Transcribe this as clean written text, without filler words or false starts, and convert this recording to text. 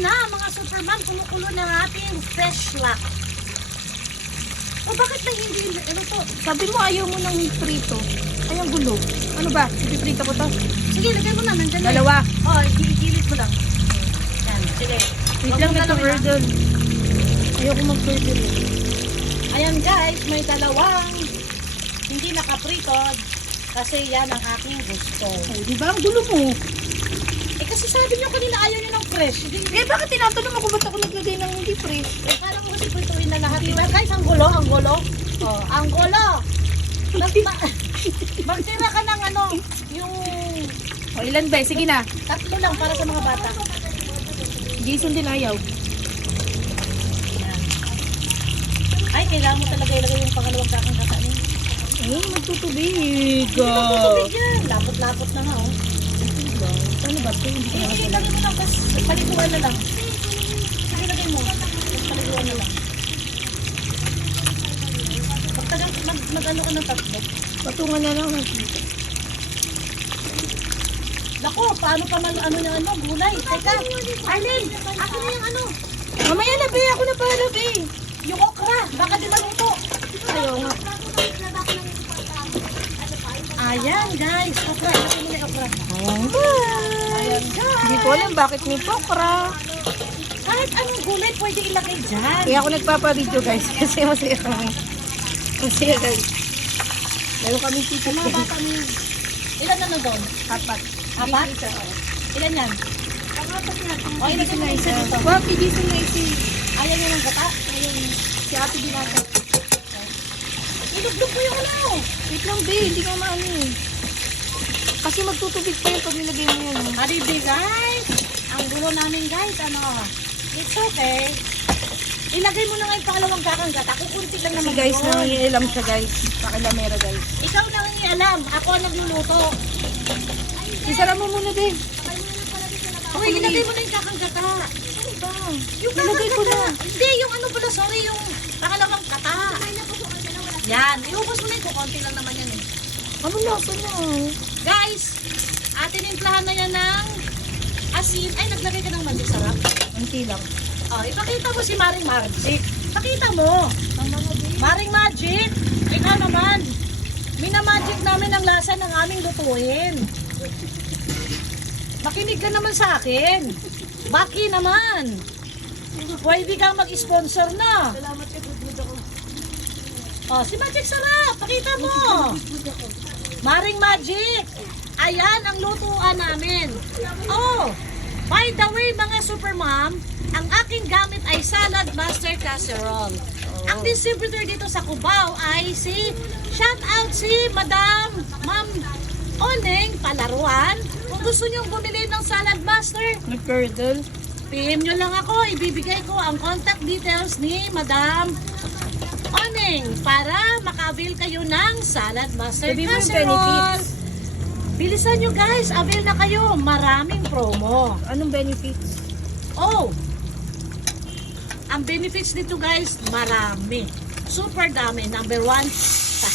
na mga Superman, kumukulo ng ating fresh lock. O bakit na hindi, ano to? Sabi mo ayaw mo ng prito. Ay, ang gulo. Ano ba? Ipiprito ko to? Sige, lagay mo na, nandyan na. Dalawa. O, igilit mo lang. Yan, sige. Wait Huwag lang, mo galawin, nagka-curdle. Ayoko mag-curdle. Ayan guys, may dalawang hindi nakapritod kasi yan ang aking gusto. Oh, di ba? Ang gulo mo. Eh kasi sabi niyo kanina ayaw niyo ng fresh. Eh, bakit tinatanong ako ba't ako naglagay ng hindi fresh? Eh parang kasi prituin na lahat. Diba guys, ang gulo, ang gulo. Oh, ang gulo. Magtira ka ng ano, yung O, ilan ba? Sige na. tatlo lang para sa mga bata. Jason din ayaw. Yan. Ay, kailangan mo talaga ilagay yung pangalawang kakang kakanin. Ay, magtutubig. Hindi ka tutubig yan. Lapot-lapot na nga, oh. Ano ba ito? Hindi ko na Sige, lagay mo lang, tapos paliguan na lang. Sige, lagay mo. Tapos paliguan na lang. Mag-ano ka ng tatlo. patungan na lang. Naku, paano pa man ano yung ano, gulay. Teka, Arlene, akin na yung ano, Mamaya na, be. Ako na pala, be. yung okra. Baka di maluto. Ayaw nga. Ayan, guys. Okra. Ilagay mo na yung okra. Ayan, guys. Hindi ko alam bakit may pokra. Kahit anong gulay pwede ilagay dyan. Kaya ako nagpapa-video, guys. Kasi masaya kami. Masaya, guys. Meron kami tito. Sa mga bata mo yun. Ilan na doon? Apat. Apat? Ilan yan? O, ilagay mo na isa dito. Papi, dito na ito. Ayaw niya ng gata? Ayun. Si ate binata. Iluglog mo yung ano. Wait lang, be. Hindi ko maano eh. Kasi magtutubig pa yun pag nilagay mo yan. Oh. Haribi, guys. Ang gulo namin, guys. Ano? It's okay. Ilagay mo na nga yung pangalawang kakang gata. Kukunti lang Kasi naman guys, yun. nangingilam siya, guys. Pakilamera, guys. Ikaw nangingialam. Ako ang nagluluto. Isara mo muna, be. Uy, ilagay mo na yung kakang gata. Ano ba? Yung Nilagay ko kakang na. gata. Hindi, yung ano pala, sorry, yung pangalawang gata. Yan, iubos mo na yung kukunti lang naman yan eh. Ano lasa niya? Guys, atin implahan na yan ng asin. Ay, naglagay ka ng magic sarap. Unti lang. Oh, ipakita mo si Maring Magic. Pakita mo. Maring Magic. Ikaw naman. Minamagic namin ang lasa ng aming lutuin. Makinig ka naman sa akin. Baki naman. Pwede kang mag-sponsor na. Oh, si Magic Sarap. Pakita mo. Maring Magic. Ayan ang lutuan namin. Oh, by the way mga super mom, ang aking gamit ay Salad Master Casserole. Ang distributor dito sa Cubao ay shout out si Madam Ma'am Oneng Palaruan. Kung gusto nyong bumili ng Salad Master, Nag-curdle. PM nyo lang ako. Ibibigay ko ang contact details ni Madam Oneng para maka-avail kayo ng Salad Master Sabi mo yung Casserole. benefits. Bilisan nyo guys, avail na kayo. Maraming promo. Anong benefits? Oh, ang benefits nito guys, marami. Super dami. Number one, sa